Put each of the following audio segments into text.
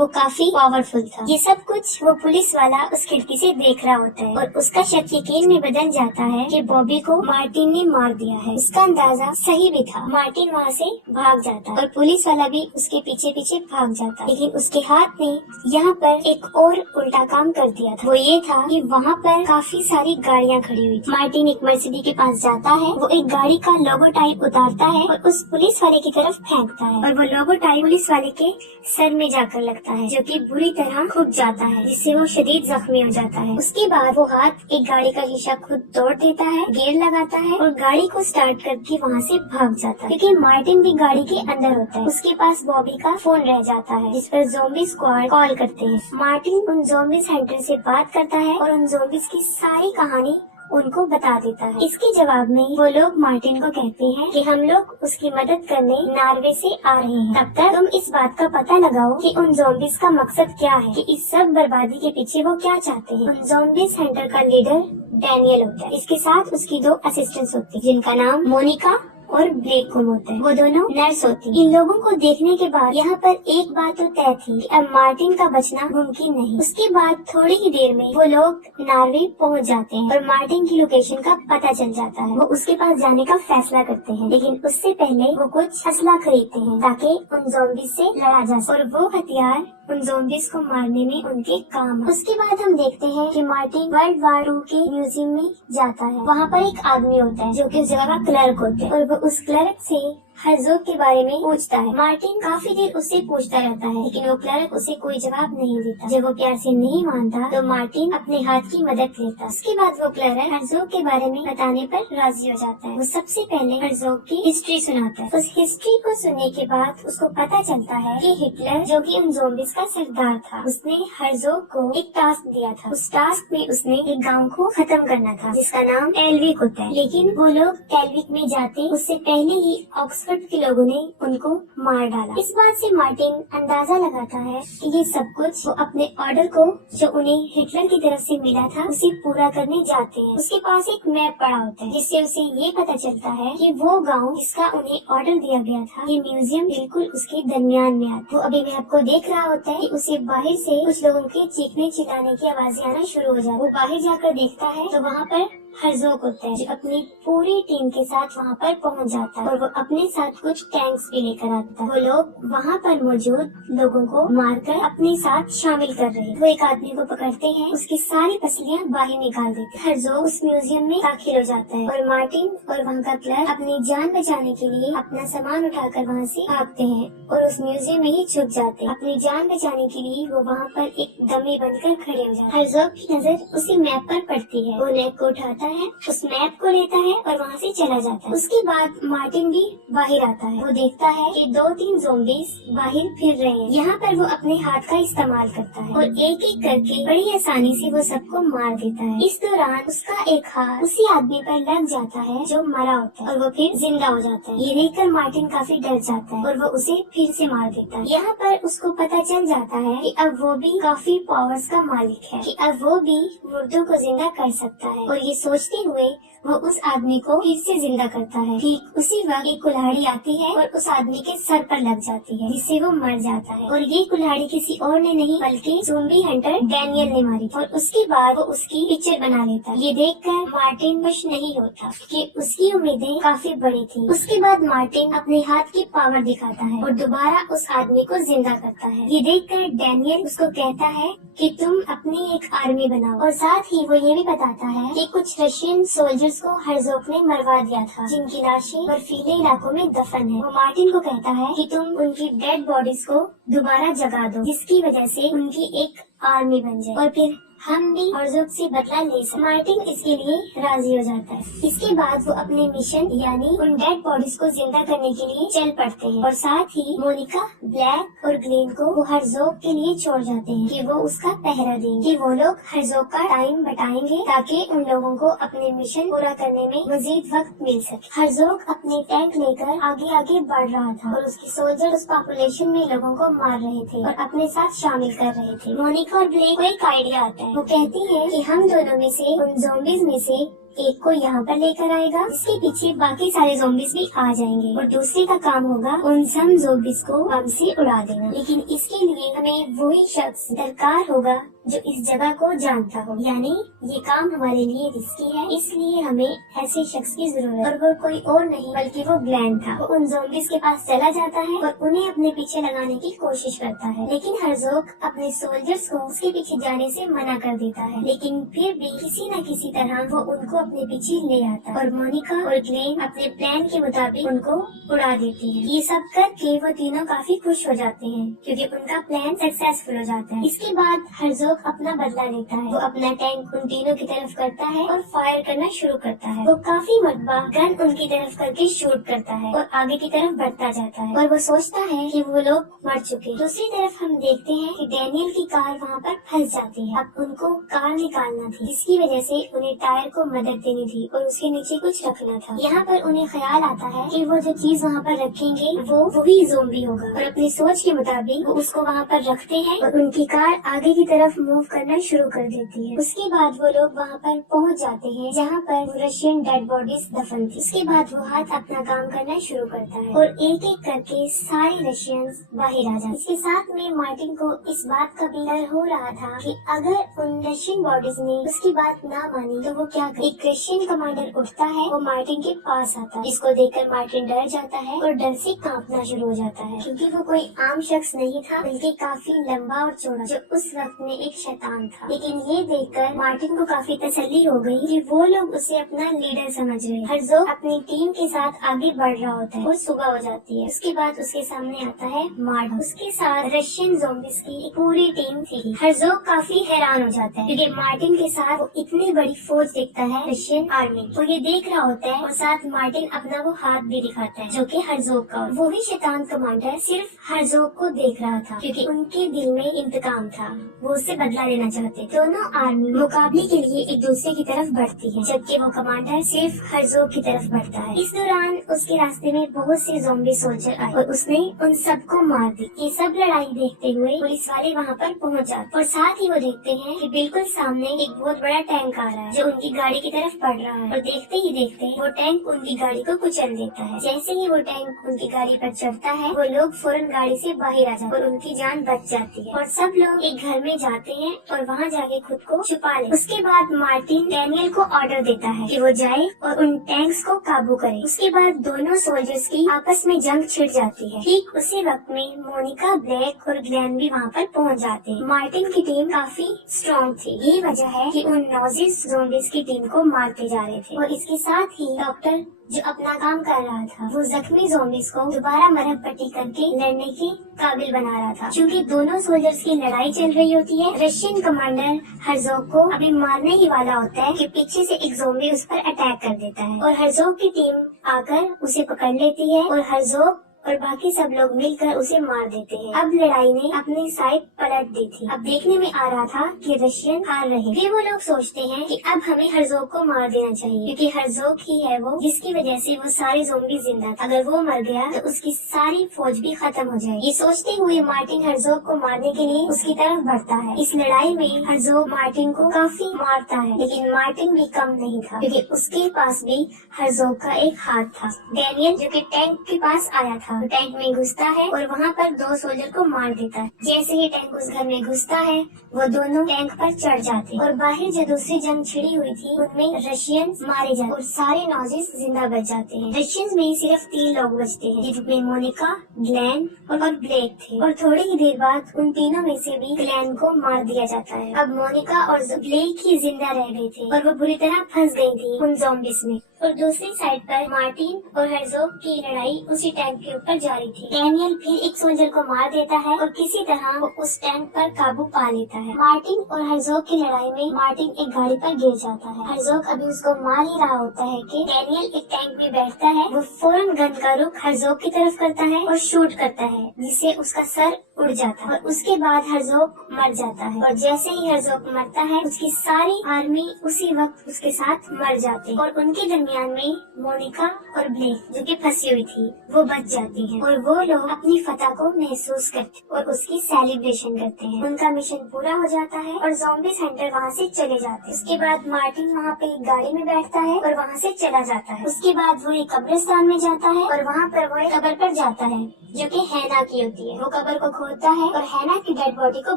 वो काफी पावरफुल था। ये सब कुछ वो पुलिस वाला उस खिड़की से देख रहा होता है और उसका शक यकीन में बदल जाता है कि बॉबी को मार्टिन ने मार दिया है। उसका अंदाजा सही भी था। मार्टिन वहाँ से भाग जाता और पुलिस वाला भी उसके पीछे पीछे भाग जाता, लेकिन उसके हाथ ने यहाँ पर एक और उल्टा काम कर दिया था। वो ये था कि वहाँ पर काफी सारी गाड़ियाँ खड़ी हुई थी। मार्टिन एक मर्सिडीज के पास जाता है, वो एक गाड़ी का लोगो टाइप उतारता है और उस पुलिस वाले की तरफ फेंकता है और वो लोगो टाइप पुलिस वाले के सर में जाकर लगता है, जो कि बुरी तरह खुद जाता है, जिससे वो शदीद जख्मी हो जाता है। उसके बाद वो हाथ एक गाड़ी का शीशा खुद तोड़ देता है, गियर लगाता है और गाड़ी को स्टार्ट करके वहाँ से भाग जाता है, क्योंकि मार्टिन भी गाड़ी के अंदर होता है। उसके पास बॉबी का फोन रह जाता है, जिस पर ज़ॉम्बी स्क्वाड कॉल करते हैं। मार्टिन उन ज़ॉम्बीज हंटर से बात करता है और उन ज़ॉम्बीज की सारी कहानी उनको बता देता है। इसके जवाब में वो लोग मार्टिन को कहते हैं कि हम लोग उसकी मदद करने नॉर्वे से आ रहे हैं। तब तक तुम इस बात का पता लगाओ कि उन ज़ॉम्बीज का मकसद क्या है, कि इस सब बर्बादी के पीछे वो क्या चाहते हैं। उन ज़ॉम्बीज हंटर का लीडर डैनियल होता है। इसके साथ उसकी 2 असिस्टेंट्स होती है, जिनका नाम मोनिका और ब्लेक कुम होता है। वो दोनों नर्स होती। इन लोगों को देखने के बाद यहाँ पर एक बात तो तय थी कि अब मार्टिन का बचना मुमकिन नहीं। उसके बाद थोड़ी ही देर में वो लोग नॉर्वे पहुँच जाते हैं और मार्टिन की लोकेशन का पता चल जाता है। वो उसके पास जाने का फैसला करते हैं, लेकिन उससे पहले वो कुछ असला खरीदते हैं ताकि उन ज़ॉम्बीज से लड़ा जा सके और वो हथियार उन ज़ॉम्बीज को मारने में उनके काम। उसके बाद हम देखते हैं कि मार्टिन वर्ल्ड वार 2 के म्यूजियम में जाता है। वहाँ पर एक आदमी होता है जो कि उस जगह का क्लर्क होता है और वो उस क्लर्क से हर्ज़ोग के बारे में पूछता है। मार्टिन काफी देर उससे पूछता रहता है, लेकिन वो क्लर्क उसे कोई जवाब नहीं देता। जब वो प्यार से नहीं मानता तो मार्टिन अपने हाथ की मदद लेता। उसके बाद वो क्लर्क हर्ज़ोग के बारे में बताने पर राजी हो जाता है। वो सबसे पहले हर्ज़ोग की हिस्ट्री सुनाता है। उस हिस्ट्री को सुनने के बाद उसको पता चलता है कि हिटलर, जो कि उन ज़ॉम्बीज का सरदार था, उसने हर्ज़ोग को एक टास्क दिया था। उस टास्क में उसने एक गाँव को खत्म करना था, जिसका नाम टेलविक होता है। लेकिन वो लोग टेलविक में जाते उससे पहले ही ऑक्सफोर्ड के लोगों ने उनको मार डाला। इस बात से मार्टिन अंदाजा लगाता है कि ये सब कुछ वो अपने ऑर्डर को, जो उन्हें हिटलर की तरफ से मिला था, उसे पूरा करने जाते हैं। उसके पास एक मैप पड़ा होता है, जिससे उसे ये पता चलता है कि वो गांव जिसका उन्हें ऑर्डर दिया गया था, ये म्यूजियम बिल्कुल उसके दरमियान में आता है। वो अभी मैप को देख रहा होता है कि उसे बाहर से कुछ लोगों के चीखने चिल्लाने की आवाजें आना शुरू हो जाती है। वो बाहर जाकर देखता है तो वहाँ पर हर्ज़ोग होता है, जो अपनी पूरी टीम के साथ वहाँ पर पहुँच जाता है और वो अपने साथ कुछ टैंक्स भी लेकर आता है। वो लोग वहाँ पर मौजूद लोगों को मारकर अपने साथ शामिल कर रहे हैं। वो एक आदमी को पकड़ते हैं, उसकी सारी पसलियाँ बाहर निकाल देते हैं। हर्ज़ोग उस म्यूजियम में दाखिल हो जाता है और मार्टिन और वहाँ का क्लर्क अपनी जान बचाने के लिए अपना सामान उठाकर वहाँ से भागते हैं और उस म्यूजियम में ही छुप जाते हैं। अपनी जान बचाने के लिए वो वहाँ पर एक डमी बनकर खड़े हो जाते हैं। हर्ज़ोग की नजर उसी मैप पर पड़ती है। वो नेक को उठाता है, उस मैप को लेता है और वहाँ से चला जाता है। उसके बाद मार्टिन भी बाहर आता है। वो देखता है कि 2-3 ज़ॉम्बीज बाहर फिर रहे हैं। यहाँ पर वो अपने हाथ का इस्तेमाल करता है और एक एक करके बड़ी आसानी से वो सबको मार देता है। इस दौरान उसका एक हाथ उसी आदमी पर लग जाता है जो मरा होता है और वो फिर जिंदा हो जाता है। ये देखकर मार्टिन काफी डर जाता है और वो उसे फिर से मार देता है। यहाँ पर उसको पता चल जाता है कि अब वो भी काफी पावर्स का मालिक है, कि अब वो भी मुर्दों को जिंदा कर सकता है। और ये सोचते हुए वो उस आदमी को फिर से जिंदा करता है। ठीक उसी वक्त एक कुल्हाड़ी आती है और उस आदमी के सर पर लग जाती है, जिससे वो मर जाता है। और ये कुल्हाड़ी किसी और ने नहीं बल्कि ज़ॉम्बी हंटर डैनियल ने मारी और उसके बाद वो उसकी पिक्चर बना लेता है। ये देखकर मार्टिन खुश नहीं होता कि उसकी उम्मीदें काफी बड़ी थी। उसके बाद मार्टिन अपने हाथ की पावर दिखाता है और दोबारा उस आदमी को जिंदा करता है। ये देखकर डैनियल उसको कहता है कि तुम अपनी एक आर्मी बनाओ, और साथ ही वो ये भी बताता है कि कुछ रशियन सोल्जर्स को हर्ज़ोग ने मरवा दिया था, जिनकी लाशें बर्फीले इलाकों में दफन है। वो मार्टिन को कहता है कि तुम उनकी डेड बॉडीज को दोबारा जगा दो, जिसकी वजह से उनकी एक आर्मी बन जाए और फिर हम भी हर्ज़ोग से बदला ले सकते। मार्टिन इसके लिए राजी हो जाता है। इसके बाद वो अपने मिशन यानी उन डेड बॉडीज को जिंदा करने के लिए चल पड़ते हैं और साथ ही मोनिका, ब्लैक और ग्लेन को वो हर्ज़ोग के लिए छोड़ जाते हैं कि वो उसका पहरा देंगे। वो लोग हर्ज़ोग का टाइम बटाएंगे ताकि उन लोगों को अपने मिशन पूरा करने में मजीद वक्त मिल सके। हर्ज़ोग अपने टैंक लेकर आगे आगे बढ़ रहा था और उसके सोल्जर उस पॉपुलेशन में लोगों को मार रहे थे और अपने साथ शामिल कर रहे थे। मोनिका और ब्लेक को एक आइडिया आता है। वो कहती है कि हम दोनों में से उन ज़ॉम्बीज में से एक को यहाँ पर लेकर आएगा, जिसके पीछे बाकी सारे ज़ॉम्बीज़ भी आ जाएंगे और दूसरे का काम होगा उन सब ज़ॉम्बीज़ को बम से उड़ा देना। लेकिन इसके लिए हमें वही शख्स दरकार होगा जो इस जगह को जानता हो, यानी ये काम हमारे लिए रिस्की है, इसलिए हमें ऐसे शख्स की जरूरत है। और वो कोई और नहीं बल्कि वो ग्लैन था। वो उन ज़ॉम्बीज़ के पास चला जाता है और उन्हें अपने पीछे लगाने की कोशिश करता है, लेकिन हर्ज़ोग अपने सोल्जर्स को उसके पीछे जाने से मना कर देता है। लेकिन फिर भी किसी न किसी तरह वो उनको अपने पीछे ले आता है और मोनिका और ग्लेन अपने प्लान के मुताबिक उनको उड़ा देती है। ये सब करके वो तीनों काफी खुश हो जाते हैं क्योंकि उनका प्लान सक्सेसफुल हो जाता है। इसके बाद हर्ज़ोग अपना बदला लेता है। वो अपना टैंक उन तीनों की तरफ करता है और फायर करना शुरू करता है। वो काफी मरतबा गन उनकी तरफ करके शूट करता है और आगे की तरफ बढ़ता जाता है और वो सोचता है कि वो लोग मर चुके। दूसरी तरफ हम देखते हैं कि डैनियल की कार वहाँ पर फंस जाती है। अब उनको कार निकालना थी, जिसकी वजह से उन्हें टायर को मदद देनी थी और उसके नीचे कुछ रखना था। यहाँ पर उन्हें ख्याल आता है कि वो जो चीज वहाँ पर रखेंगे वो वही ज़ॉम्बी होगा और अपनी सोच के मुताबिक वो उसको वहाँ पर रखते हैं और उनकी कार आगे की तरफ मूव करना शुरू कर देती है। उसके बाद वो लोग वहाँ पर पहुँच जाते हैं जहाँ पर रशियन डेड बॉडीज दफन थी। उसके बाद वो हाथ अपना काम करना शुरू करता है और एक एक करके सारे रशियंस बाहर आ जाते। इसके साथ में मार्टिन को इस बात का भी डर हो रहा था कि अगर उन रशियन बॉडीज ने उसकी बात ना मानी तो वो क्या करे। एक रशियन कमांडर उठता है, वो मार्टिन के पास आता है। इसको देखकर मार्टिन डर जाता है और डर से कांपना शुरू हो जाता है क्योंकि वो कोई आम शख्स नहीं था बल्कि काफी लंबा और चौड़ा जो उस वक्त में एक शैतान था। लेकिन ये देखकर मार्टिन को काफी तसल्ली हो गई कि वो लोग उसे अपना लीडर समझ रहे हैं। हर्ज़ोग अपनी टीम के साथ आगे बढ़ रहा होता है और सुबह हो जाती है। उसके बाद उसके सामने आता है मार्ड, उसके साथ रशियन ज़ॉम्बीज़ की एक पूरी टीम थी। हर्ज़ोग काफी हैरान हो जाता है क्योंकि मार्टिन के साथ वो इतनी बड़ी फौज देखता है रशियन आर्मी। वो ये देख रहा होता है और साथ मार्टिन अपना वो हाथ भी दिखाता है जो कि हर्ज़ोग का। वो भी शैतान कमांडर सिर्फ हर्ज़ोग को देख रहा था क्योंकि उनके दिल में इंतकाम था, वो उससे बदला लेना चाहते। दोनों आर्मी मुकाबले के लिए एक दूसरे की तरफ बढ़ती है जबकि वो कमांडर सिर्फ हर्ज़ोग की तरफ बढ़ता है। इस दौरान उसके रास्ते में बहुत से ज़ॉम्बी सोल्जर आए और उसने उन सबको मार दी। ये सब लड़ाई देखते हुए पुलिस वाले वहाँ पर पहुँच जाते और साथ ही वो देखते हैं कि बिल्कुल सामने एक बहुत बड़ा टैंक आ रहा है जो उनकी गाड़ी की तरफ बढ़ रहा है और देखते ही देखते वो टैंक उनकी गाड़ी को कुचल देता है। जैसे ही वो टैंक उनकी गाड़ी पर चढ़ता है वो लोग फौरन गाड़ी से बाहर आ जाते और उनकी जान बच जाती है और सब लोग एक घर में जाते हैं और वहाँ जाके खुद को छुपा ले। उसके बाद मार्टिन डैनियल को ऑर्डर देता है कि वो जाए और उन टैंक्स को काबू करे। उसके बाद दोनों सोल्जर्स की आपस में जंग छिड़ जाती है। ठीक उसी वक्त में मोनिका, ब्लैक और ग्लेन भी वहाँ पर पहुँच जाते हैं। मार्टिन की टीम काफी स्ट्रॉन्ग थी, यही वजह है कि उन नॉजिस ज़ॉम्बीज़ की टीम को मारते जा रहे थे और इसके साथ ही डॉक्टर जो अपना काम कर रहा था वो जख्मी ज़ॉम्बीज़ को दोबारा मरहम पट्टी करके लड़ने के काबिल बना रहा था। क्योंकि दोनों सोल्जर्स की लड़ाई चल रही होती है, रशियन कमांडर हर्ज़ोग को अभी मारने ही वाला होता है कि पीछे से एक ज़ॉम्बी उस पर अटैक कर देता है और हर्ज़ोग की टीम आकर उसे पकड़ लेती है और हर्ज़ोग और बाकी सब लोग मिलकर उसे मार देते हैं। अब लड़ाई ने अपनी साइड पलट दी थी। अब देखने में आ रहा था कि रशियन हार रहे। फिर वो लोग सोचते हैं कि अब हमें हर्ज़ोग को मार देना चाहिए क्योंकि हर्ज़ोग ही है वो जिसकी वजह से वो सारे ज़ॉम्बी जिंदा थे। अगर वो मर गया तो उसकी सारी फौज भी खत्म हो जाएगी। ये सोचते हुए मार्टिन हर्ज़ोग को मारने के लिए उसकी तरफ बढ़ता है। इस लड़ाई में हर्ज़ोग मार्टिन को काफी मारता है लेकिन मार्टिन भी कम नहीं था क्योंकि उसके पास भी हर्ज़ोग का एक हाथ था। डैनियल जो कि टैंक के पास आया था टैंक में घुसता है और वहाँ पर दो सोल्जर को मार देता है। जैसे ही टैंक उस घर में घुसता है वो दोनों टैंक पर चढ़ जाते हैं और बाहर जो दूसरी जंग छिड़ी हुई थी उनमें रशियंस मारे जाते और सारे नॉजिस जिंदा बच जाते हैं। रशियंस में सिर्फ 3 लोग बचते हैं जिनमें मोनिका, ग्लेन और ब्लेक थे और थोड़ी ही देर बाद उन तीनों में से भी ग्लेन को मार दिया जाता है। अब मोनिका और ब्लेक ही जिंदा रह गए थे और वो बुरी तरह फंस गई थी उन ज़ॉम्बीज़ में। और दूसरी साइड पर मार्टिन और हर्ज़ोग की लड़ाई उसी टैंक के ऊपर जारी थी। डैनियल फिर एक सोल्जर को मार देता है और किसी तरह वो उस टैंक पर काबू पा लेता है। मार्टिन और हर्ज़ोग की लड़ाई में मार्टिन एक गाड़ी पर गिर जाता है। हर्ज़ोग अभी उसको मार ही रहा होता है कि डैनियल एक टैंक में बैठता है। वो फौरन गन का रुख हर्ज़ोग की तरफ करता है और शूट करता है जिससे उसका सर उड़ जाता है और उसके बाद हर्ज़ोग मर जाता है और जैसे ही हर्ज़ोग मरता है उसकी सारी आर्मी उसी वक्त उसके साथ मर जाती है और उनके दरमियान درمیان میں مونیکا اور بلیک جو کہ پھنسی ہوئی تھی وہ بچ جاتی ہیں اور وہ لوگ اپنی فتح کو محسوس کرتے اور اس کی سیلیبریشن کرتے ہیں. ان کا مشن پورا ہو جاتا ہے اور زومبی سینٹر وہاں سے چلے جاتے ہیں. اس کے بعد مارٹن وہاں پہ ایک گاڑی میں بیٹھتا ہے اور وہاں سے چلا جاتا ہے. اس کے بعد وہ ایک قبرستان میں جاتا ہے اور وہاں پر وہ ایک قبر پر جاتا ہے جو کہ ہینا کی ہوتی ہے. وہ قبر کو کھودتا ہے اور ہینا کی ڈیڈ باڈی کو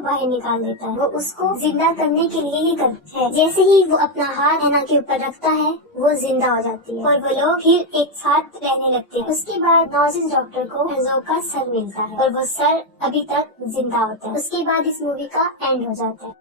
باہر نکال دیتا ہے. وہ اس کو زندہ کرنے کے لیے ہی کرتا ہے. جیسے ہی وہ اپنا ہاتھ ہینا کے اوپر رکھتا ہے وہ زندہ ہو جاتی ہے اور وہ لوگ پھر ایک ساتھ رہنے لگتے ہیں. اس کے بعد نوزز ڈاکٹر کو ہرزوگ کا سر ملتا ہے اور وہ سر ابھی تک زندہ ہوتا ہے. اس کے بعد اس مووی کا اینڈ ہو جاتا ہے.